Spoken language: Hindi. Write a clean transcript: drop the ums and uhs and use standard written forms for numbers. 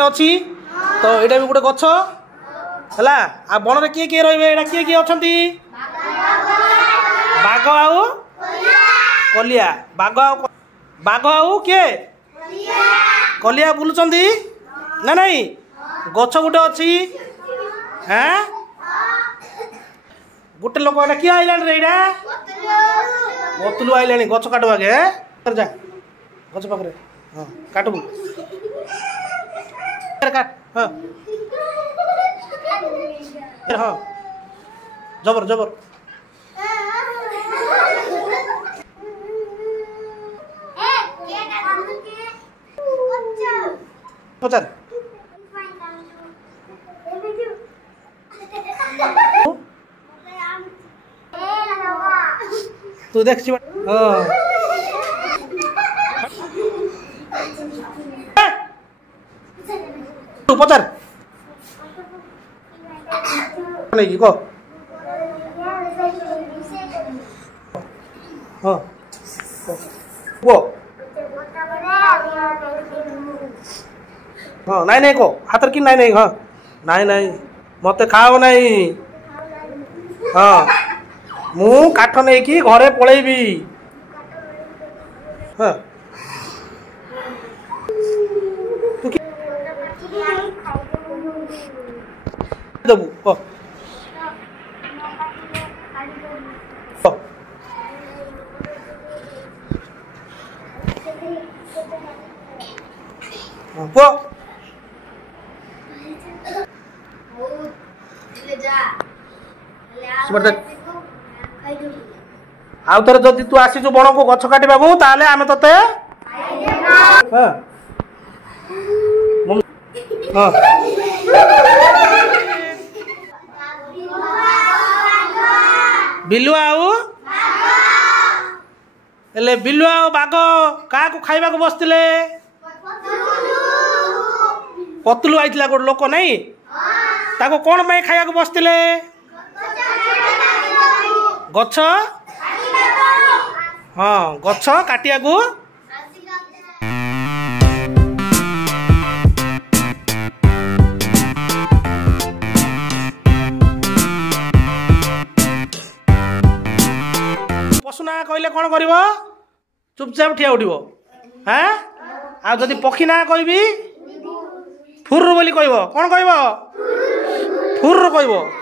मने अच्छी तो यहाँ भी गोटे गछ है आ बन में किए किए रे किए किए अच्छा बाघ आउ कलिया बाघ आउ किए कलिया बुलुंट ना नहीं गछ गोटे अच्छी हाँ गोटे लोक किए आइला रे बतुलू आइला गछ काटवा के जा गछ पाखे हाँ काटबू काट हाँ हाँ जबर जबर पचार तू देख तू पचार नहीं को हाँ वो हाँ नाई नाई को हाथ कि नाई नाई हाँ नाई नाई मत खाओ नहीं हाँ मु काठ नहीं कि घरे पलैबी हाँ देबू पुआ आउ थे जदि तू आसीचु बण को गछ काटा ताले आमे तते बिलुआ एले बिलुआ बाघ क्या खाइबा को बसतिले पतलू आइथिला गोटे लोक नहीं ताको कौन पाई खाया को बसतिले गछ हाँ गछ काटिया को पशुना कहले कौन कर चुपचाप ठिया उठ हाँ आ जदि पक्षी ना कहबी फुर्र बोली कहब कौन कहब फुर्र कहब